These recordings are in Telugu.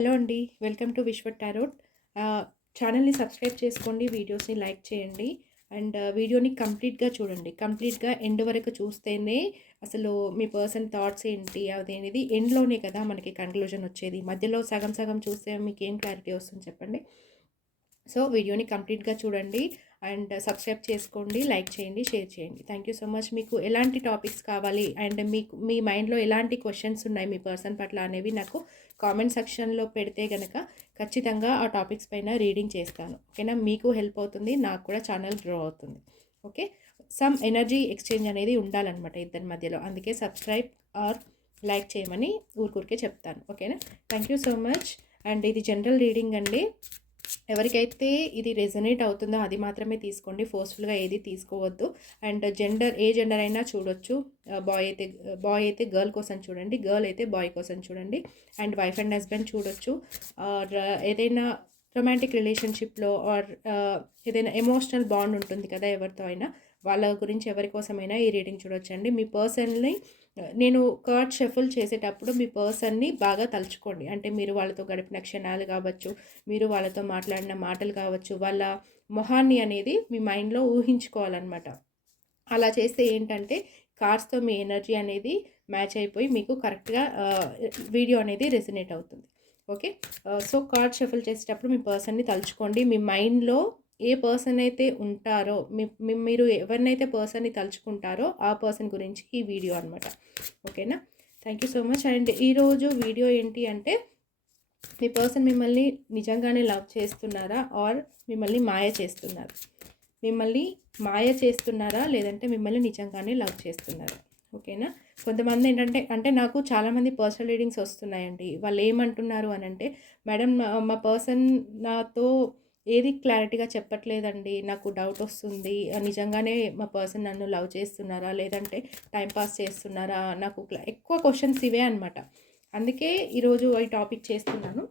హలో అండి. వెల్కమ్ టు విశ్వ టారోట్. ఛానల్‌ని సబ్స్క్రైబ్ చేసుకోండి. వీడియోస్‌ని లైక్ చేయండి. అండ్ వీడియోని కంప్లీట్‌గా చూడండి. కంప్లీట్‌గా ఎండ్ వరకు చూస్తేనే అసలు మీ పర్సన్ థాట్స్ ఏంటి అదేనిది ఎండ్‌లోనే కదా మనకి కన్క్లూజన్ వచ్చేది. మధ్యలో సగం సగం చూస్తే మీకేం క్లారిటీ వస్తుంది చెప్పండి. సో వీడియోని కంప్లీట్‌గా చూడండి అండ్ సబ్స్క్రైబ్ చేసుకోండి, లైక్ చేయండి, షేర్ చేయండి. Thank you so much. మీకు ఎలాంటి టాపిక్స్ కావాలి అండ్ మీకు మీ మైండ్‌లో ఎలాంటి క్వెషన్స్ ఉన్నాయి మీ పర్సన్ పట్ల అనేవి నాకు కామెంట్ సెక్షన్‌లో పెడితే గనక ఖచ్చితంగా ఆ టాపిక్స్ పైన రీడింగ్ చేస్తాను. ఓకేనా? మీకు హెల్ప్ అవుతుంది, నాకు కూడా ఛానల్ గ్రో అవుతుంది. ఓకే. సమ్ ఎనర్జీ ఎక్స్చేంజ్ అనేది ఉండాలన్నమాట ఇద్దరి మధ్యలో. అందుకే సబ్స్క్రైబ్ ఆర్ లైక్ చేయమని ఊరికే చెప్తాను. ఓకేనా? Thank you so much. And ఇది జనరల్ రీడింగ్ అండి. ఎవరికైతే ఇది రెజొనేట్ అవుతుందో అది మాత్రమే తీసుకోండి. ఫోర్స్‌ఫుల్‌గా ఏది తీసుకోవద్దు. అండ్ ఏ జెండర్ అయినా చూడొచ్చు. బాయ్ అయితే గర్ల్ కోసం చూడండి. గర్ల్ అయితే బాయ్ కోసం చూడండి. అండ్ వైఫ్ అండ్ హస్బెండ్ చూడొచ్చు. ఆర్ ఏదైనా రొమాంటిక్ రిలేషన్‌షిప్‌లో ఆర్ ఏదైనా ఎమోషనల్ బాండ్ ఉంటుంది కదా ఎవరితో అయినా, వాళ్ళ గురించి ఎవరి కోసమైనా ఈ రీడింగ్ చూడొచ్చండి. మీ పర్సన్‌ని నేను కార్డ్ షఫుల్ చేసేటప్పుడు మీ పర్సన్‌ని బాగా తలుచుకోండి. అంటే మీరు వాళ్ళతో గడిపిన క్షణాలు కావచ్చు, మీరు వాళ్ళతో మాట్లాడిన మాటలు కావచ్చు, వాళ్ళ మొహాన్ని అనేది మీ మైండ్‌లో ఊహించుకోవాలన్నమాట. అలా చేస్తే ఏంటంటే కార్డ్స్‌తో మీ ఎనర్జీ అనేది మ్యాచ్ అయిపోయి మీకు కరెక్ట్‌గా వీడియో అనేది రెసొనేట్ అవుతుంది. ఓకే. సో కార్డ్ షఫుల్ చేసేటప్పుడు మీ పర్సన్‌ని తలుచుకోండి. మీ మైండ్‌లో ఏ పర్సన్ అయితే ఉంటారో మీరు ఎవరినైతే పర్సన్‌ని తలుచుకుంటారో ఆ పర్సన్ గురించి ఈ వీడియో అనమాట. ఓకేనా? Thank you so much. And ఈరోజు వీడియో ఏంటి అంటే మీ పర్సన్ మిమ్మల్ని నిజంగానే లవ్ చేస్తున్నారా ఆర్ మిమ్మల్ని మాయ చేస్తున్నారా? మిమ్మల్ని మాయ చేస్తున్నారా లేదంటే మిమ్మల్ని నిజంగానే లవ్ చేస్తున్నారా? ఓకేనా? కొంతమంది ఏంటంటే నాకు చాలామంది పర్సనల్ రీడింగ్స్ వస్తున్నాయండి. వాళ్ళు ఏమంటున్నారు అని అంటే, మేడం మా పర్సన్ నాతో ఏది క్లారిటీగా చెప్పట్లేదండి, నాకు డౌట్ వస్తుంది. నిజంగానే మా పర్సన్ నన్ను లవ్ చేస్తున్నారా లేదంటే టైం పాస్ చేస్తున్నారా? నాకు ఎక్కువ క్వశ్చన్స్ ఇవే అనమాట. అందుకే ఈరోజు ఈ టాపిక్ చేస్తున్నాను.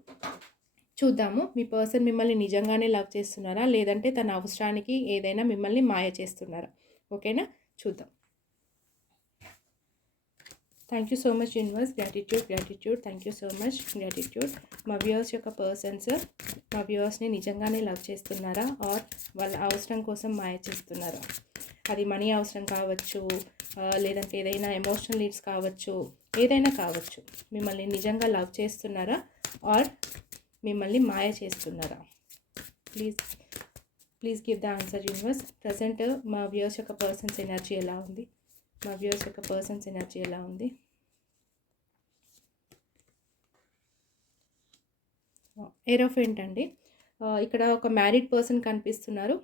చూద్దాము మీ పర్సన్ మిమ్మల్ని నిజంగానే లవ్ చేస్తున్నారా లేదంటే తన అవసరానికి ఏదైనా మిమ్మల్ని మాయ చేస్తున్నారా? ఓకేనా? చూద్దాం. Thank you so much universe. Gratitude. Thank you so much. Gratitude. మా వ్యూవర్స్ యొక్క పర్సన్స్ మా వ్యూవర్స్ని నిజంగానే లవ్ చేస్తున్నారా ఆర్ వాళ్ళ అవసరం కోసం మాయ చేస్తున్నారా? అది మనీ అవసరం కావచ్చు, లేదంటే ఏదైనా ఎమోషనల్ నీడ్స్ కావచ్చు, ఏదైనా కావచ్చు. మిమ్మల్ని నిజంగా లవ్ చేస్తున్నారా ఆర్ మిమ్మల్ని మాయ చేస్తున్నారా? Please give the answer universe. Present మా వ్యూవర్స్ యొక్క పర్సన్స్ ఎనర్జీ ఎలా ఉంది? మా వ్యూవర్స్ యొక్క పర్సన్స్ ఎనర్జీ ఎలా ఉంది? ఏరోఫెంట్ అండి. ఇక్కడ ఒక మ్యారీడ్ పర్సన్ కనిపిస్తున్నారు.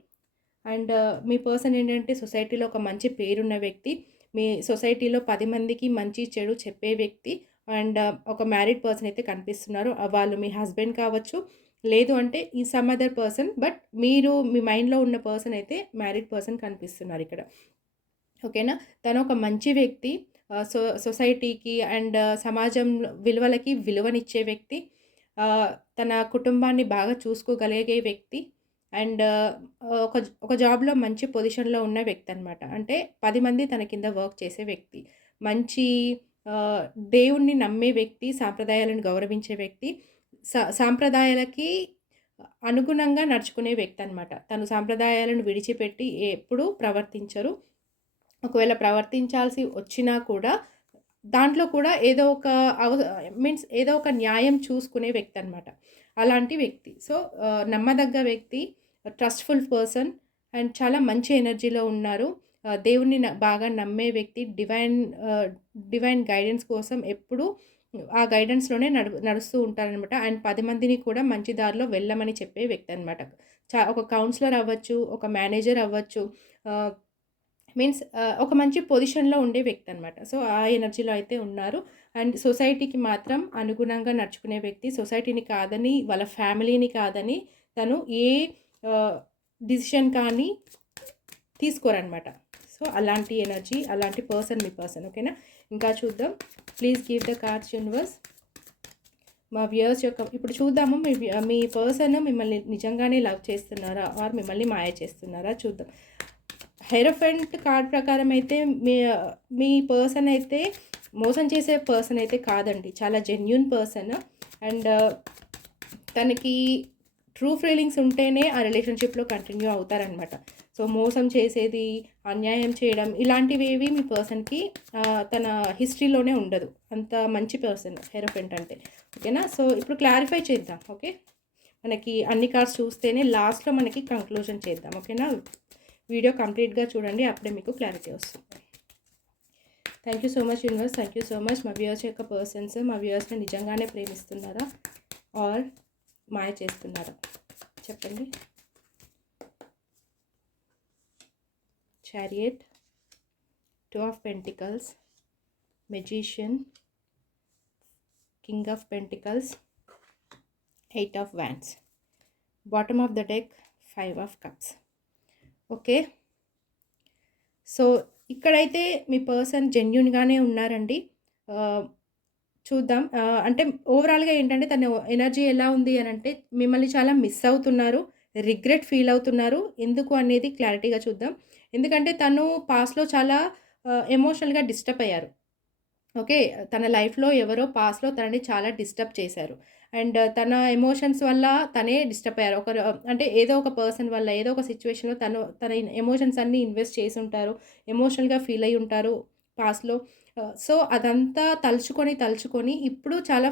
అండ్ మీ పర్సన్ ఏంటంటే సొసైటీలో ఒక మంచి పేరున్న వ్యక్తి. మీ సొసైటీలో 10 మందికి మంచి చెడు చెప్పే వ్యక్తి. అండ్ ఒక మ్యారీడ్ పర్సన్ అయితే కనిపిస్తున్నారు. వాళ్ళు మీ హస్బెండ్ కావచ్చు, లేదు అంటే ఈ సమ్ అదర్ పర్సన్. బట్ మీ మైండ్లో ఉన్న పర్సన్ అయితే మ్యారీడ్ పర్సన్ కనిపిస్తున్నారు ఇక్కడ. ఓకేనా? తను ఒక మంచి వ్యక్తి. సొసైటీకి అండ్ సమాజం విలువలకి విలువనిచ్చే వ్యక్తి. తన కుటుంబాన్ని బాగా చూసుకోగలిగే వ్యక్తి. అండ్ ఒక ఒక జాబ్‌లో మంచి పొజిషన్‌లో ఉన్న వ్యక్తి అనమాట. అంటే 10 మంది తన కింద వర్క్ చేసే వ్యక్తి. మంచి ఆహ్, దేవుడిని నమ్మే వ్యక్తి, సాంప్రదాయాలను గౌరవించే వ్యక్తి. సాంప్రదాయాలకి అనుగుణంగా నడుచుకునే వ్యక్తి అనమాట. తను సాంప్రదాయాలను విడిచిపెట్టి ఎప్పుడూ ప్రవర్తించరు. ఒకవేళ ప్రవర్తించాల్సి వచ్చినా కూడా దాంట్లో కూడా ఏదో ఒక ఏదో ఒక న్యాయం చూసుకునే వ్యక్తి అనమాట. అలాంటి వ్యక్తి. సో, నమ్మదగ్గ వ్యక్తి, ట్రస్ట్‌ఫుల్ పర్సన్ అండ్ చాలా మంచి ఎనర్జీలో ఉన్నారు. దేవుడిని బాగా నమ్మే వ్యక్తి. డివైన్ గైడెన్స్ కోసం ఎప్పుడూ ఆ గైడెన్స్‌లోనే నడుస్తూ ఉంటారనమాట. అండ్ 10 మందిని కూడా మంచి దారిలో వెళ్ళమని చెప్పే వ్యక్తి అనమాట. ఒక కౌన్సిలర్ అవ్వచ్చు, ఒక మేనేజర్ అవ్వచ్చు. ఆహ్ ఒక మంచి పొజిషన్‌లో ఉండే వ్యక్తి అనమాట. సో, ఆ ఎనర్జీలో అయితే ఉన్నారు. అండ్ సొసైటీకి మాత్రం అనుగుణంగా నడుచుకునే వ్యక్తి. సొసైటీని కాదని, వాళ్ళ ఫ్యామిలీని కాదని తను ఏ ఆహ్, డిసిషన్ కానీ తీసుకోరనమాట. సో, అలాంటి ఎనర్జీ, అలాంటి పర్సన్ మీ పర్సన్. ఓకేనా? ఇంకా చూద్దాం. Please give the cards universe. మా వ్యూయర్స్ యొక్క ఇప్పుడు చూద్దాము మీ పర్సన్ మిమ్మల్ని నిజంగానే లవ్ చేస్తున్నారా ఆర్ మిమ్మల్ని మాయ చేస్తున్నారా చూద్దాం. హెరోఫెంట్ కార్డ్ ప్రకారం అయితే మీ పర్సన్ అయితే మోసం చేసే పర్సన్ అయితే కాదండి. చాలా జెన్యూన్ పర్సన్. అండ్ తనకి ట్రూ ఫీలింగ్స్ ఉంటేనే ఆ రిలేషన్‌షిప్‌లో కంటిన్యూ అవుతారనమాట. సో, మోసం చేసేది, అన్యాయం చేయడం ఇలాంటివేవి మీ పర్సన్‌కి తన హిస్టరీలోనే ఉండదు. అంత మంచి పర్సన్ హెరోఫెంట్ అంటే. ఓకేనా? సో, ఇప్పుడు క్లారిఫై చేద్దాం. ఓకే? మనకి అన్ని కార్డ్స్ చూస్తేనే లాస్ట్‌లో మనకి కంక్లూజన్ చేద్దాం. ఓకేనా? వీడియో కంప్లీట్‌గా చూడండి. అప్పుడే మీకు క్లారిటీ వస్తుంది. Thank you so much universe. Thank you so much. మా వ్యూయర్స్ యొక్క పర్సన్స్ మా వ్యూయర్స్‌ని నిజంగానే ప్రేమిస్తున్నారా? ఆర్ మాయ చేస్తున్నారా? చెప్పండి. Chariot, 2 of pentacles, magician, king of pentacles, 8 of wands. Bottom of the deck 5 of cups. Okay. So, ఇక్కడైతే మీ పర్సన్ జెన్యూన్‌గానే ఉన్నారండి. చూద్దాం. అంటే ఓవరాల్‌గా ఏంటంటే తన ఎనర్జీ ఎలా ఉంది అనంటే మిమ్మల్ని చాలా మిస్ అవుతున్నారు. రిగ్రెట్ ఫీల్ అవుతున్నారు. ఎందుకు అనేది క్లారిటీగా చూద్దాం. ఎందుకంటే తను పాస్ట్‌లో చాలా ఎమోషనల్‌గా డిస్టర్బ్ అయ్యారు. ఓకే. తన లైఫ్‌లో ఎవరో పాస్ట్‌లో తనని చాలా డిస్టర్బ్ చేశారు. అండ్ తన ఎమోషన్స్ వల్ల తనే డిస్టర్బ్ అయ్యారు. అంటే ఏదో ఒక పర్సన్ వల్ల, ఏదో ఒక సిట్యుయేషన్‌లో తన ఎమోషన్స్ అన్నీ ఇన్వెస్ట్ చేసుంటారు. ఎమోషనల్‌గా ఫీల్ అయ్యి ఉంటారు పాస్ట్‌లో. సో, అదంతా తలుచుకొని ఇప్పుడు చాలా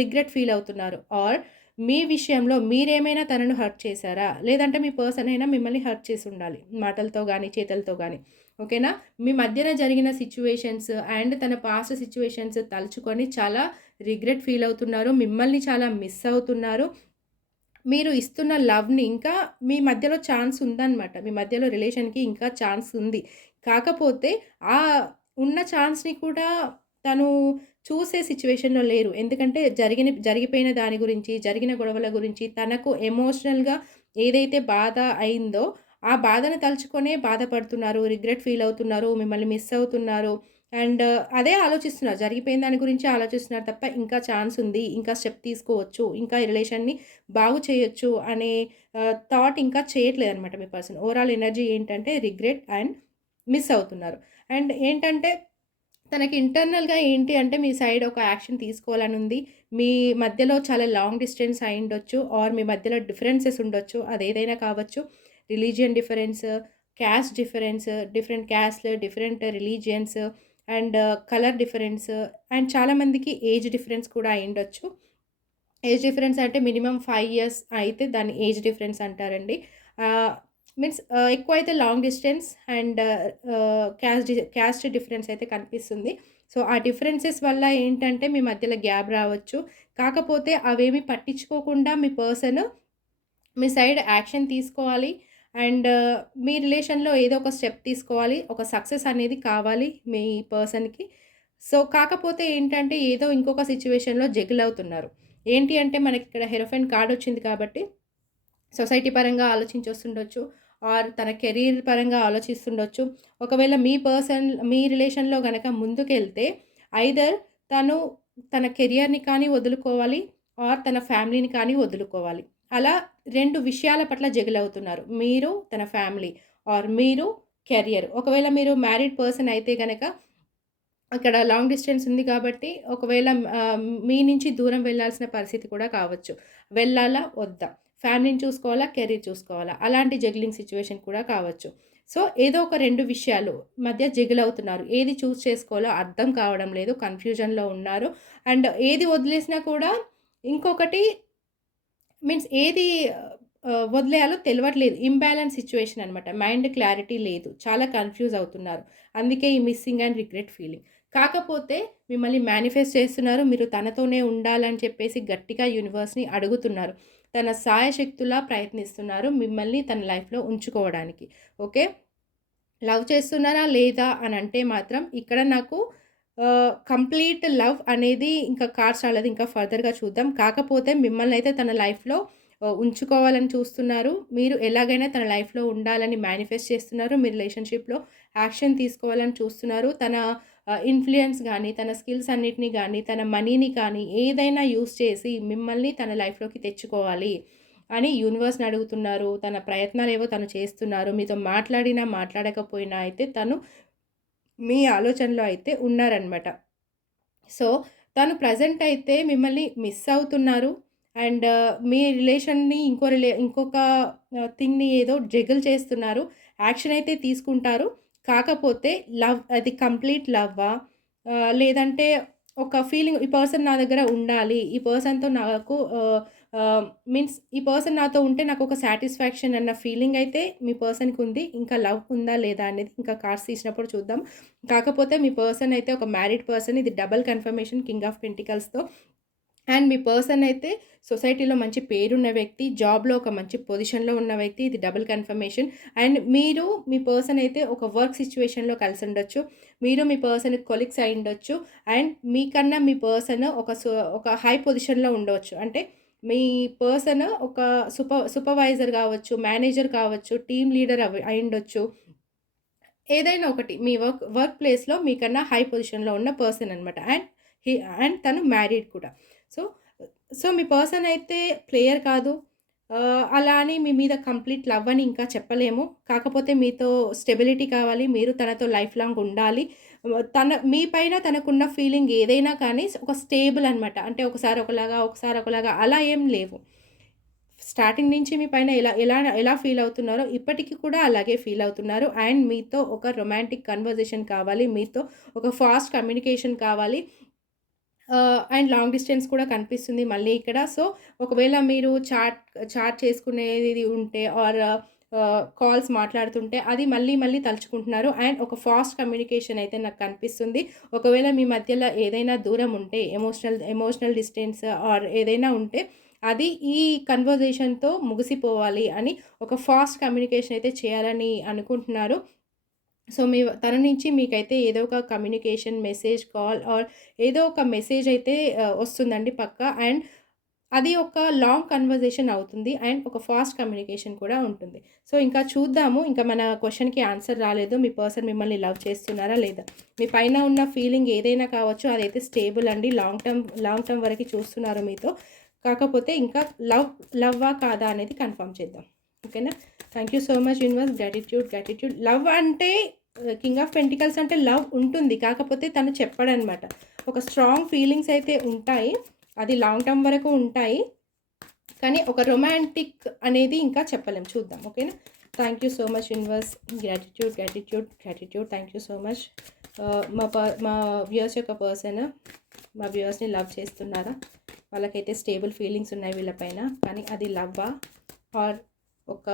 రిగ్రెట్ ఫీల్ అవుతున్నారు. ఆర్ మీ విషయంలో మీరేమైనా తనను హర్ట్ చేశారా? లేదంటే మీ పర్సన్ అయినా మిమ్మల్ని హర్ట్ చేసుండాలి. మాటలతో గానీ, చేతలతో గానీ. ఓకేనా? మీ మధ్యన జరిగిన సిట్యుయేషన్స్ అండ్ తన పాస్ట్ సిట్యుయేషన్స్ తలుచుకొని చాలా రిగ్రెట్ ఫీల్ అవుతున్నారు. మిమ్మల్ని చాలా మిస్ అవుతున్నారు. మీరు ఇస్తున్న లవ్‌ని ఇంకా మీ మధ్యలో ఛాన్స్ ఉందనమాట. మీ మధ్యలో రిలేషన్‌కి ఇంకా ఛాన్స్ ఉంది. కాకపోతే ఆ ఉన్న ఛాన్స్‌ని కూడా తను చూసే సిట్యుయేషన్‌లో లేరు. ఎందుకంటే జరిగిపోయిన దాని గురించి, జరిగిన గొడవల గురించి తనకు ఎమోషనల్‌గా ఏదైతే బాధ అయిందో ఆ బాధను తలుచుకొనే బాధపడుతున్నారు. రిగ్రెట్ ఫీల్ అవుతున్నారు. మిమ్మల్ని మిస్ అవుతున్నారు. అండ్ అదే ఆలోచిస్తున్నారు. జరిగిపోయిన దాని గురించే ఆలోచిస్తున్నారు తప్ప ఇంకా ఛాన్స్ ఉంది. ఇంకా స్టెప్ తీసుకోవచ్చు. ఇంకా ఈ రిలేషన్‌ని బాగు చేయొచ్చు అనే థాట్ ఇంకా చేయట్లేదనమాట మీ పర్సన్. ఓవరాల్ ఎనర్జీ ఏంటంటే రిగ్రెట్ అండ్ మిస్ అవుతున్నారు. అండ్ ఏంటంటే తనకి ఇంటర్నల్‌గా ఏంటి అంటే మీ సైడ్ ఒక యాక్షన్ తీసుకోవాలనుంది. మీ మధ్యలో చాలా లాంగ్ డిస్టెన్స్ అయ్యుండొచ్చు. ఆర్ మీ మధ్యలో డిఫరెన్సెస్ ఉండొచ్చు. అదేదైనా కావచ్చు. Religion difference, caste difference, different క్యాస్ట్‌లు, different religions and colour difference and చాలామందికి ఏజ్ డిఫరెన్స్ కూడా అయ్యుండొచ్చు. ఏజ్ డిఫరెన్స్ అంటే మినిమమ్ 5 ఇయర్స్ అయితే దాన్ని ఏజ్ డిఫరెన్స్ అంటారండి. ఆహ్, ఎక్కువైతే long distance and caste difference అయితే కనిపిస్తుంది. సో, ఆ డిఫరెన్సెస్ వల్ల ఏంటంటే మీ మధ్యలో గ్యాప్ రావచ్చు. కాకపోతే అవేమి పట్టించుకోకుండా మీ పర్సన్ మీ సైడ్ యాక్షన్ తీసుకోవాలి. అండ్ మీ రిలేషన్‌లో ఏదో ఒక స్టెప్ తీసుకోవాలి. ఒక సక్సెస్ అనేది కావాలి మీ పర్సన్‌కి. సో, కాకపోతే ఏంటంటే ఏదో ఇంకొక సిట్యుయేషన్‌లో జగిల్ అవుతున్నారు. ఏంటి అంటే మనకిక్కడ హెరోఫెంట్ కార్డ్ వచ్చింది కాబట్టి సొసైటీ పరంగా ఆలోచించొస్తుండొచ్చు. ఆర్ తన కెరీర్ పరంగా ఆలోచిస్తుండొచ్చు. ఒకవేళ మీ రిలేషన్‌లో గనక ముందుకెళ్తే ఐదర్ తను తన కెరియర్‌ని కానీ వదులుకోవాలి. ఆర్ తన ఫ్యామిలీని కానీ వదులుకోవాలి. అలా 2 విషయాల పట్ల జగిలవుతున్నారు. మీరు, తన ఫ్యామిలీ ఆర్ మీరు, కెరియర్. ఒకవేళ మీరు మ్యారీడ్ పర్సన్ అయితే గనక అక్కడ లాంగ్ డిస్టెన్స్ ఉంది కాబట్టి ఒకవేళ మీ నుంచి దూరం వెళ్ళాల్సిన పరిస్థితి కూడా కావచ్చు. వెళ్ళాలా? వద్దా? ఫ్యామిలీని చూసుకోవాలా? కెరీర్ చూసుకోవాలా? అలాంటి జగ్లింగ్ సిట్యుయేషన్ కూడా కావచ్చు. సో, ఏదో ఒక 2 విషయాలు మధ్య జగిలవుతున్నారు. ఏది చూజ్ చేసుకోవాలో అర్థం కావడం లేదు. కన్‌ఫ్యూజన్‌లో ఉన్నారు. అండ్ ఏది వదిలేసినా కూడా ఇంకొకటి ఏది వదిలేయాలో తెలవట్లేదు. ఇంబాలన్స్ సిట్యుయేషన్ అనమాట. మైండ్ క్లారిటీ లేదు. చాలా కన్‌ఫ్యూజ్ అవుతున్నారు. అందుకే ఈ మిస్సింగ్ అండ్ రిగ్రెట్ ఫీలింగ్. కాకపోతే మిమ్మల్ని మేనిఫెస్ట్ చేస్తున్నారు. మీరు తనతోనే ఉండాలని చెప్పేసి గట్టిగా యూనివర్స్‌ని అడుగుతున్నారు. తన శాయశక్తులా ప్రయత్నిస్తున్నారు మిమ్మల్ని తన లైఫ్‌లో ఉంచుకోవడానికి. ఓకే. లవ్ చేస్తున్నారా? లేదా? అనంటే మాత్రం ఇక్కడ నాకు కంప్లీట్ లవ్ అనేది ఇంకా కార్డ్స్ రాలేదు. ఇంకా ఫర్దర్‌గా చూద్దాం. కాకపోతే మిమ్మల్నయితే తన లైఫ్‌లో ఉంచుకోవాలని చూస్తున్నారు. మీరు ఎలాగైనా తన లైఫ్‌లో ఉండాలని మేనిఫెస్ట్ చేస్తున్నారు. మీ రిలేషన్‌షిప్‌లో యాక్షన్ తీసుకోవాలని చూస్తున్నారు. తన ఇన్‌ఫ్లూయెన్స్ గానీ, తన స్కిల్స్ అన్నిటిని గానీ, తన మనీని కానీ ఏదైనా యూజ్ చేసి మిమ్మల్ని తన లైఫ్‌లోకి తెచ్చుకోవాలి అని యూనివర్స్‌ని అడుగుతున్నారు. తన ప్రయత్నాలేవో తను చేస్తున్నారు. మీతో మాట్లాడినా, మాట్లాడకపోయినా అయితే తను మీ ఆలోచనలో అయితే ఉన్నారనమాట. సో, తను ప్రెజెంట్ అయితే మిమ్మల్ని మిస్ అవుతున్నారు. అండ్ మీ రిలేషన్‌ని ఇంకొక థింగ్‌ని ఏదో జగిల్ చేస్తున్నారు. యాక్షన్ అయితే తీసుకుంటారు. కాకపోతే అది కంప్లీట్ లవ్వా? లేదంటే ఒక ఫీలింగ్ ఈ పర్సన్ నా దగ్గర ఉండాలి. ఈ పర్సన్‌తో నాకు మీన్స్ ఈ పర్సన్ నాతో ఉంటే నాకొక సాటిస్ఫాక్షన్ అన్న ఫీలింగ్ అయితే మీ పర్సన్‌కుంది. ఇంకా లవ్ ఉందా లేదా అనేది ఇంకా కార్డ్స్ తీసినప్పుడు చూద్దాం. కాకపోతే మీ పర్సన్ అయితే ఒక మ్యారీడ్ పర్సన్. ఇది డబుల్ కన్ఫర్మేషన్ కింగ్ ఆఫ్ పెంటికల్స్‌తో. అండ్ మీ పర్సన్ అయితే సొసైటీలో మంచి పేరున్న వ్యక్తి, జాబ్‌లో ఒక మంచి పొజిషన్‌లో ఉన్న వ్యక్తి. ఇది డబుల్ కన్ఫర్మేషన్. అండ్ మీ పర్సన్ అయితే ఒక వర్క్ సిట్యుయేషన్‌లో కలిసుండొచ్చు. మీరు మీ పర్సన్ కొలీగ్స్ అయ్యుండొచ్చు. అండ్ మీకన్నా మీ పర్సన్ ఒక హై పొజిషన్‌లో ఉండవచ్చు. అంటే మీ పర్సన్ ఒక సూపర్వైజర్ కావచ్చు, మేనేజర్ కావచ్చు, టీమ్ లీడర్ అయ్యుండొచ్చు. ఏదైనా ఒకటి మీ వర్క్ ప్లేస్‌లో మీకన్నా హై పొజిషన్‌లో ఉన్న పర్సన్ అనమాట. హి తను మ్యారీడ్ కూడా. సో, మీ పర్సన్ అయితే ప్లేయర్ కాదు. అలా అని మీ మీద కంప్లీట్ లవ్ అని ఇంకా చెప్పలేము. కాకపోతే మీతో స్టెబిలిటీ కావాలి. మీరు తనతో లైఫ్ లాంగ్ ఉండాలి. మీ పైన తనకున్న ఫీలింగ్ ఏదైనా కానీ ఒక స్టేబుల్ అనమాట. అంటే ఒకసారి ఒకలాగా, ఒకసారి ఒకలాగా అలా ఏం లేవు. స్టార్టింగ్ నుంచి మీ పైన ఎలా ఫీల్ అవుతున్నారో ఇప్పటికి కూడా అలాగే ఫీల్ అవుతున్నారు. అండ్ మీతో ఒక రొమాంటిక్ కన్వర్జేషన్ కావాలి. మీతో ఒక ఫాస్ట్ కమ్యూనికేషన్ కావాలి. అండ్ లాంగ్ డిస్టెన్స్ కూడా కనిపిస్తుంది మళ్ళీ ఇక్కడ. సో, ఒకవేళ మీరు చాట్ చేసుకునేది ఉంటే కాల్స్ మాట్లాడుతుంటే అది మళ్ళీ మళ్ళీ తలుచుకుంటున్నారు. అండ్ ఒక ఫాస్ట్ కమ్యూనికేషన్ అయితే నాకు కనిపిస్తుంది. ఒకవేళ మీ మధ్యలో ఏదైనా దూరం ఉంటే ఎమోషనల్ డిస్టెన్స్ ఏదైనా ఉంటే అది ఈ కన్వర్జేషన్‌తో ముగిసిపోవాలి అని ఒక ఫాస్ట్ కమ్యూనికేషన్ అయితే చేయాలని అనుకుంటున్నారు. సో, తన నుంచి మీకైతే ఏదో ఒక కమ్యూనికేషన్, మెసేజ్, కాల్ ఏదో ఒక మెసేజ్ అయితే వస్తుందండి పక్కా. అండ్ అది ఒక లాంగ్ కన్వర్జేషన్ అవుతుంది. అండ్ ఒక ఫాస్ట్ కమ్యూనికేషన్ కూడా ఉంటుంది. సో, ఇంకా చూద్దాము. ఇంకా మన క్వెషన్‌కి ఆన్సర్ రాలేదు. మీ పర్సన్ మిమ్మల్ని లవ్ చేస్తున్నారా లేదా? మీ పైన ఉన్న ఫీలింగ్ ఏదైనా కావచ్చు. అదైతే స్టేబుల్ అండి. లాంగ్ టర్మ్ వరకి చూస్తున్నారు మీతో. కాకపోతే ఇంకా లవ్వా కాదా అనేది కన్ఫర్మ్ చేద్దాం. ఓకేనా? Thank you so much universe. Gratitude. Love అంటే కింగ్ ఆఫ్ పెంటికల్స్ అంటే లవ్ ఉంటుంది. కాకపోతే తను చెప్పడనమాట. ఒక స్ట్రాంగ్ ఫీలింగ్స్ అయితే ఉంటాయి. అది లాంగ్ టర్మ్ వరకు ఉంటాయి. కానీ ఒక రొమాంటిక్ అనేది ఇంకా చెప్పలేం. చూద్దాం. ఓకేనా? Thank you so much universe. Gratitude. Thank you so much. మా వ్యూయర్స్ యొక్క పర్సన్ మా వ్యూయర్స్‌ని లవ్ చేస్తున్నారా? వాళ్ళకైతే స్టేబుల్ ఫీలింగ్స్ ఉన్నాయి వీళ్ళపైన. కానీ అది లవ్వా? ఆర్ ఒక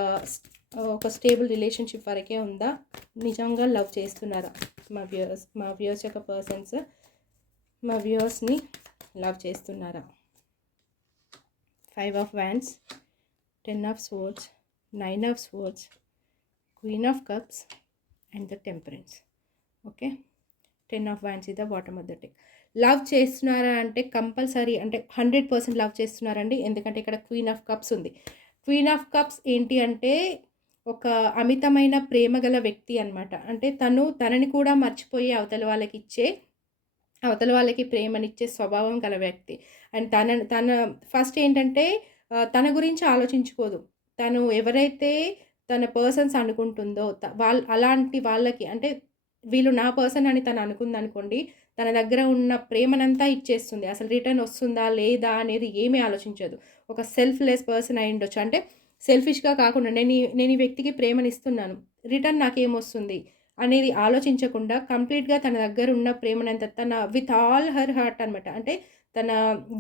స్టేబుల్ రిలేషన్‌షిప్ వరకే ఉందా? నిజంగా లవ్ చేస్తున్నారా? మా వ్యూయర్స్ యొక్క పర్సన్స్ మా వ్యూయర్స్‌ని లవ్ చేస్తున్నారా? 5 of wands, 10 of swords, 9 of swords, queen of cups and the temperance. Okay. 10 of wands is the bottom of the deck. Love చేస్తున్నారా అంటే కంపల్సరీ అంటే 100% లవ్ చేస్తున్నారండి. ఎందుకంటే ఇక్కడ క్వీన్ ఆఫ్ కప్స్ ఉంది. క్వీన్ ఆఫ్ కప్స్ ఏంటి అంటే ఒక అమితమైన ప్రేమ గల వ్యక్తి అనమాట. అంటే తనని కూడా మర్చిపోయి అవతల వాళ్ళకి ప్రేమనిచ్చే స్వభావం గల వ్యక్తి. అండ్ తన ఫస్ట్ ఏంటంటే తన గురించి ఆలోచించుకోదు. తను ఎవరైతే తన పర్సన్స్ అనుకుంటుందో అలాంటి వాళ్ళకి అంటే వీళ్ళు నా పర్సన్ అని తను అనుకుందనుకోండి, తన దగ్గర ఉన్న ప్రేమనంతా ఇచ్చేస్తుంది. అసలు రిటర్న్ వస్తుందా? లేదా? అనేది ఏమీ ఆలోచించదు. ఒక సెల్ఫ్‌లెస్ పర్సన్ అయ్యుండొచ్చు. అంటే సెల్ఫిష్‌గా కాకుండా నేను ఈ వ్యక్తికి ప్రేమనిస్తున్నాను. రిటర్న్ నాకేమొస్తుంది? అనేది ఆలోచించకుండా కంప్లీట్‌గా తన దగ్గర ఉన్న ప్రేమనంతా విత్ ఆల్ హర్ హార్ట్ అనమాట. అంటే తన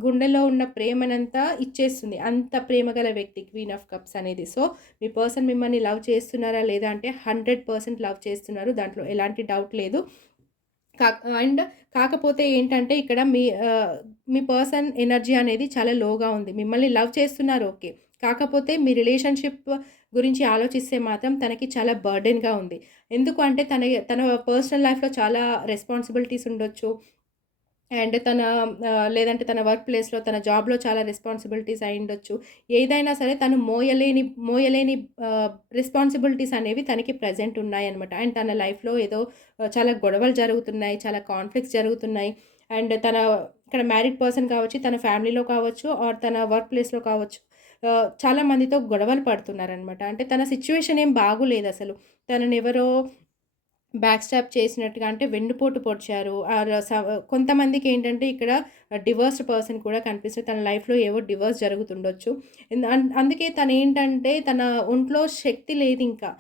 గుండెలో ఉన్న ప్రేమనంతా ఇచ్చేస్తుంది. అంత ప్రేమ గల వ్యక్తి క్వీన్ ఆఫ్ కప్స్ అనేది. సో, మీ పర్సన్ మిమ్మల్ని లవ్ చేస్తున్నారా లేదా అంటే 100% లవ్ చేస్తున్నారు. దాంట్లో ఎలాంటి డౌట్ లేదు. అండ్ కాకపోతే ఏంటంటే ఇక్కడ మీ పర్సన్ ఎనర్జీ అనేది చాలా లోగా ఉంది. మిమ్మల్ని లవ్ చేస్తున్నారు ఓకే. కాకపోతే మీ రిలేషన్‌షిప్ గురించి ఆలోచిస్తే మాత్రం తనకి చాలా బర్డెన్‌గా ఉంది. ఎందుకు అంటే తన పర్సనల్ లైఫ్‌లో చాలా రెస్పాన్సిబిలిటీస్ ఉండొచ్చు. అండ్ లేదంటే తన వర్క్ ప్లేస్‌లో, తన జాబ్‌లో చాలా రెస్పాన్సిబిలిటీస్ అయ్యుండొచ్చు. ఏదైనా సరే తను మోయలేని రెస్పాన్సిబిలిటీస్ అనేవి తనకి ప్రెజెంట్ ఉన్నాయన్నమాట. అండ్ తన లైఫ్‌లో ఏదో చాలా గొడవలు జరుగుతున్నాయి. చాలా కాన్‌ఫ్లిక్ట్స్ జరుగుతున్నాయి. అండ్ ఇక్కడ మ్యారీడ్ పర్సన్ కావచ్చు, తన ఫ్యామిలీలో కావచ్చు, తన వర్క్ ప్లేస్‌లో కావచ్చు. చాలా మందితో గొడవలు పడుతున్నారనమాట. అంటే తన సిట్యుయేషన్ ఏం బాగోలేదసలు. తననెవరో బ్యాక్ స్టాబ్ చేసినట్టుగా అంటే వెన్నుపోటు పొడిచారు. కొంతమందికేంటంటే ఇక్కడ డివోర్స్డ్ పర్సన్ కూడా కనిపిస్తుంది. తన లైఫ్‌లో ఏవో డివోర్స్ జరుగుతుండొచ్చు. అందుకే తనేంటంటే తన ఒంట్లో శక్తి లేదింకా.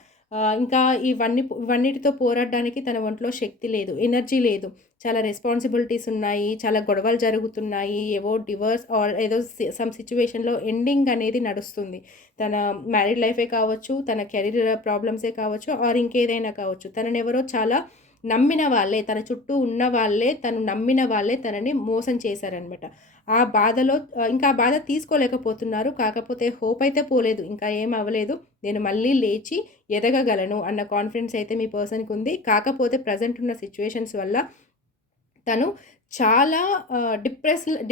ఇంకా ఇవన్నిటితో పోరాడడానికి తన ఒంట్లో శక్తి లేదు. ఎనర్జీ లేదు. చాలా రెస్పాన్సిబిలిటీస్ ఉన్నాయి. చాలా గొడవలు జరుగుతున్నాయి. ఏవో డివోర్స్ ఆర్ ఏదో సమ్ సిట్యుయేషన్‌లో ఎండింగ్ అనేది నడుస్తుంది. తన మ్యారీడ్ లైఫే కావచ్చు, తన కెరీర్ ప్రాబ్లమ్సే కావచ్చు, ఆర్ ఇంకేదైనా కావచ్చు. తననెవరో చాలా నమ్మిన వాళ్ళే, తన చుట్టూ ఉన్న వాళ్ళే, తను నమ్మిన వాళ్ళే తనని మోసం చేశారనమాట. ఆ బాధలో ఇంకా ఆ బాధ తీసుకోలేకపోతున్నారు. కాకపోతే హోప్ అయితే పోలేదు. ఇంకా ఏం అవ్వలేదు. నేను మళ్ళీ లేచి ఎదగగలను అన్న కాన్ఫిడెన్స్ అయితే మీ పర్సన్‌కుంది. కాకపోతే ప్రెజెంట్ ఉన్న సిట్యుయేషన్స్ వల్ల తను చాలా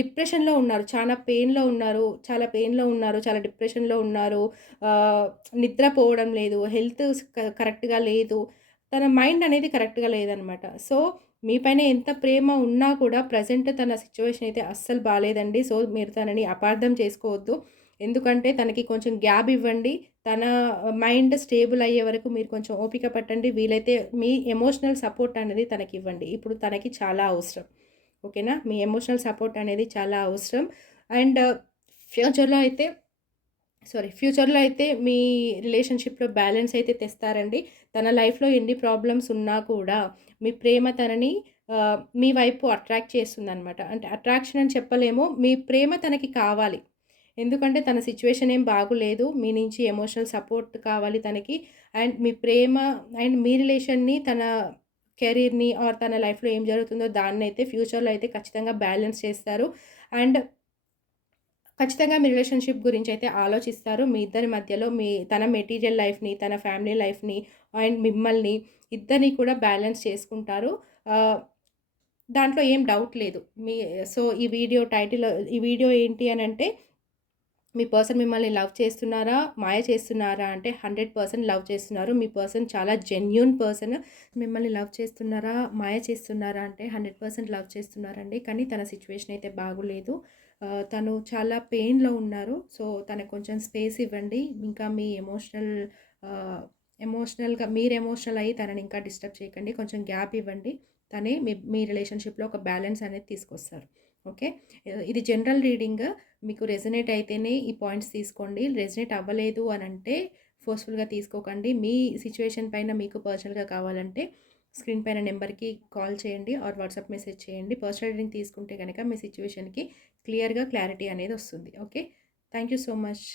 డిప్రెషన్‌లో ఉన్నారు. చాలా పెయిన్‌లో ఉన్నారు. చాలా డిప్రెషన్‌లో ఉన్నారు. ఆహ్, నిద్రపోవడం లేదు. హెల్త్ కరెక్ట్‌గా లేదు. తన మైండ్ అనేది కరెక్ట్‌గా లేదనమాట. సో, మీ పైన ఎంత ప్రేమ ఉన్నా కూడా ప్రెజెంట్ తన సిట్యుయేషన్ అయితే అస్సలు బాలేదండి. సో, మీరు తనని అపార్థం చేసుకోవద్దు. ఎందుకంటే తనకి కొంచెం గ్యాప్ ఇవ్వండి. తన మైండ్ స్టేబుల్ అయ్యే వరకు మీరు కొంచెం ఓపిక పట్టండి. వీలైతే మీ ఎమోషనల్ సపోర్ట్ అనేది తనకివ్వండి. ఇప్పుడు తనకి చాలా అవసరం. ఓకేనా? మీ ఎమోషనల్ సపోర్ట్ అనేది చాలా అవసరం. అండ్ ఫ్యూచర్‌లో అయితే ఫ్యూచర్‌లో అయితే మీ రిలేషన్‌షిప్‌లో బ్యాలెన్స్ అయితే తెస్తారండి. తన లైఫ్‌లో ఎన్ని ప్రాబ్లమ్స్ ఉన్నా కూడా మీ ప్రేమ తనని మీ వైపు అట్రాక్ట్ చేస్తుందనమాట. అంటే అట్రాక్షన్ అని చెప్పలేము. మీ ప్రేమ తనకి కావాలి. ఎందుకంటే తన సిట్యుయేషన్ ఏం బాగోలేదు. మీ నుంచి ఎమోషనల్ సపోర్ట్ కావాలి తనకి. అండ్ మీ ప్రేమ అండ్ మీ రిలేషన్‌ని తన కెరీర్‌ని ఆర్ తన లైఫ్‌లో ఏం జరుగుతుందో దాన్నైతే ఫ్యూచర్‌లో అయితే ఖచ్చితంగా బ్యాలెన్స్ చేస్తారు. అండ్ ఖచ్చితంగా మీ రిలేషన్‌షిప్ గురించైతే ఆలోచిస్తారు. మీ ఇద్దరి మధ్యలో తన మెటీరియల్ లైఫ్‌ని, తన ఫ్యామిలీ లైఫ్‌ని అండ్ మిమ్మల్ని ఇద్దరిని కూడా బ్యాలెన్స్ చేసుకుంటారు. ఆహ్, దాంట్లో ఏం డౌట్ లేదు. సో, ఈ వీడియో ఏంటి అనంటే మీ పర్సన్ మిమ్మల్ని లవ్ చేస్తున్నారా? మాయ చేస్తున్నారా? అంటే 100% లవ్ చేస్తున్నారు. మీ పర్సన్ చాలా జెన్యూన్ పర్సన్. మిమ్మల్ని లవ్ చేస్తున్నారా? మాయ చేస్తున్నారా? అంటే 100% లవ్ చేస్తున్నారండి. కానీ తన సిట్యుయేషన్ అయితే బాగోలేదు. తను చాలా పెయిన్‌లో ఉన్నారు. సో, తనకు కొంచెం స్పేస్ ఇవ్వండి. ఇంకా మీ ఆహ్, మీరు ఎమోషనల్ అయ్యి తనని ఇంకా డిస్టర్బ్ చేయకండి. కొంచెం గ్యాప్ ఇవ్వండి. తనే మీ రిలేషన్‌షిప్‌లో ఒక బ్యాలెన్స్ అనేది తీసుకొస్తారు. ఓకే. ఇది జనరల్ రీడింగ్. మీకు రెజొనేట్ అయితేనే ఈ పాయింట్స్ తీసుకోండి. రెజొనేట్ అవ్వలేదు అనంటే ఫోర్స్‌ఫుల్‌గా తీసుకోకండి. మీ సిట్యుయేషన్ పైన మీకు పర్సనల్‌గా కావాలంటే స్క్రీన్ పైన నెంబర్‌కి కాల్ చేయండి ఆర్ వాట్సాప్ మెసేజ్ చేయండి. పర్సనల్ రీడింగ్ తీసుకుంటే గనక మీ సిట్యుయేషన్‌కి క్లియర్‌గా క్లారిటీ అనేది వస్తుంది. Okay. Thank you so much.